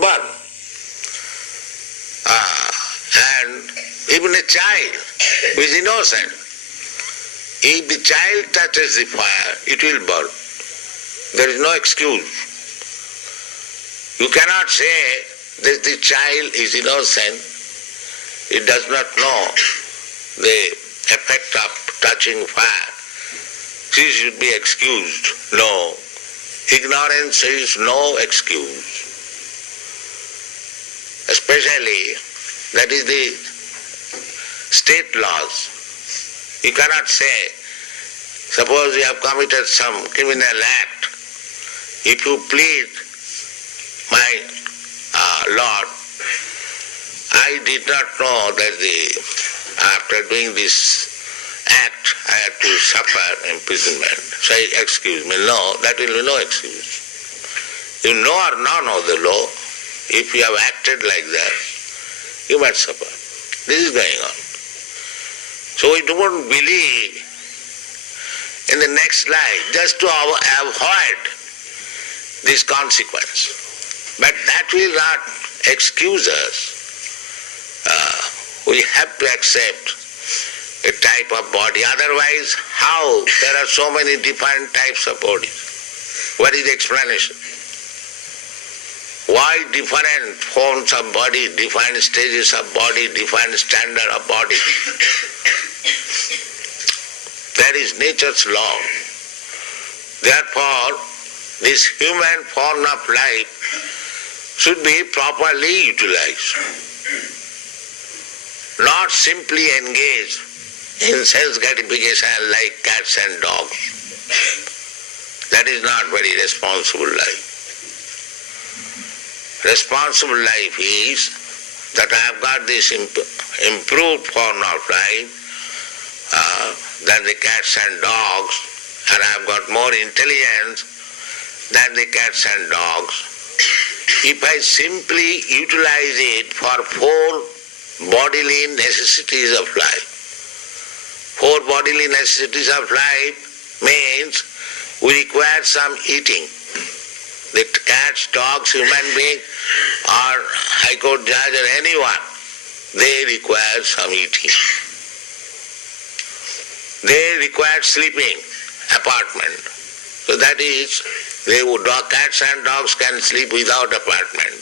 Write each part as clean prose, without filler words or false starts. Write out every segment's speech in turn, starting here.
born. And even a child who is innocent, if the child touches the fire, it will burn. There is no excuse. You cannot say that the child is innocent, it does not know the effect of touching fire. She should be excused. No. Ignorance is no excuse. Especially, that is the state laws. You cannot say, suppose you have committed some criminal act, if you plead, my Lord, I did not know that after doing this act, I had to suffer imprisonment. So excuse me. No, that will be no excuse. You know or not know the law. If you have acted like that, you must suffer. This is going on. So we don't believe in the next life just to avoid this consequence. But that will not excuse us. We have to accept a type of body. Otherwise, how? There are so many different types of bodies. What is the explanation? Why different forms of body, different stages of body, different standard of body? That is nature's law. Therefore, this human form of life should be properly utilized. Not simply engaged in sense gratification like cats and dogs. That is not very responsible life. Responsible life is that I have got this improved form of life than the cats and dogs, and I have got more intelligence than the cats and dogs. If I simply utilize it for 4 bodily necessities of life. 4 bodily necessities of life means we require some eating. The cats, dogs, human being, or High Court judge or anyone, they require some eating. They require sleeping, apartment. So that is, cats and dogs can sleep without apartment.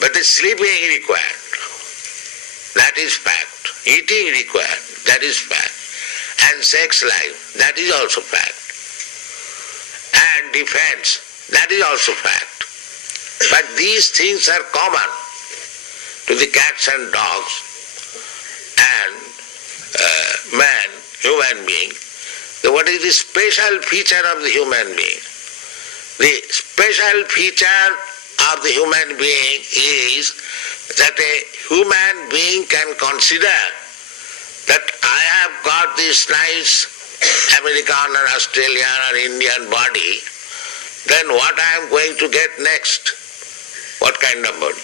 But the sleeping required. That is fact. Eating required. That is fact. And sex life. That is also fact. And defense. That is also fact. But these things are common to the cats and dogs and man, human being. So what is the special feature of the human being? The special feature of the human being is that a human being can consider that I have got this nice American or Australian or Indian body, then what I am going to get next? What kind of body?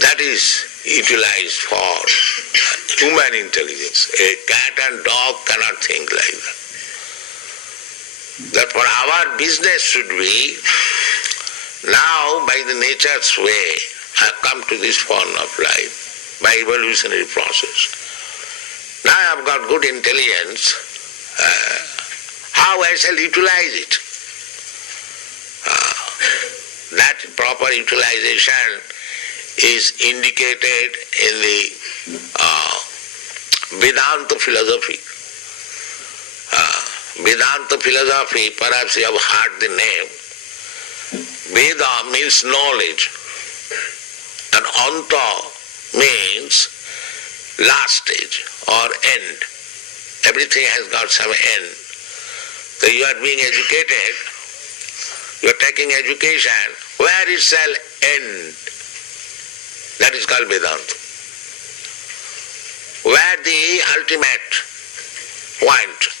That is utilized for human intelligence. A cat and dog cannot think like that. Therefore our business should be, now by the nature's way, I have come to this form of life, by evolutionary process. Now I have got good intelligence, how I shall utilize it? That proper utilization is indicated in the Vedanta philosophy. Vedanta philosophy, perhaps you have heard the name. Veda means knowledge, and Anta means last stage or end. Everything has got some end. So you are being educated, you are taking education, where it shall end? That is called Vedanta. Where the ultimate point.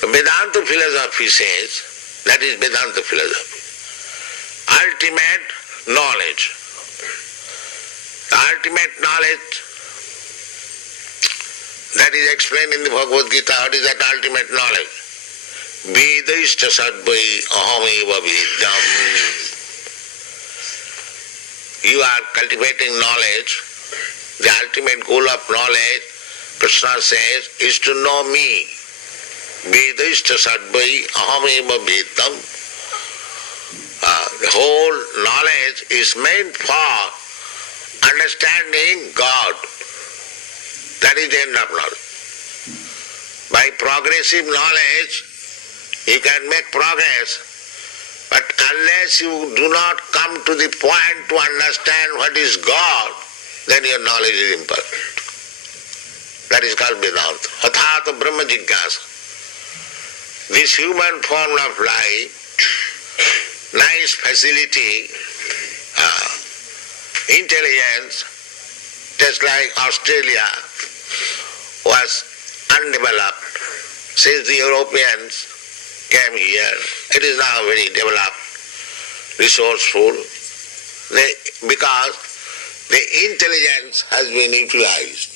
The Vedanta philosophy says, that is Vedanta philosophy, ultimate knowledge. The ultimate knowledge, that is explained in the Bhagavad Gita. What is that ultimate knowledge? Vedaishta sadvai aham eva vidyam you are cultivating knowledge. The ultimate goal of knowledge, Krishna says, is to know me. Vedashta sadvai ahameva vedam. The whole knowledge is meant for understanding God. That is the end of knowledge. By progressive knowledge, you can make progress, but unless you do not come to the point to understand what is God, then your knowledge is imperfect. That is called Vedanta. Athata Brahma Jigyasa. This human form of life, nice facility, intelligence, just like Australia was undeveloped since the Europeans came here. It is now very developed, resourceful, because the intelligence has been utilized.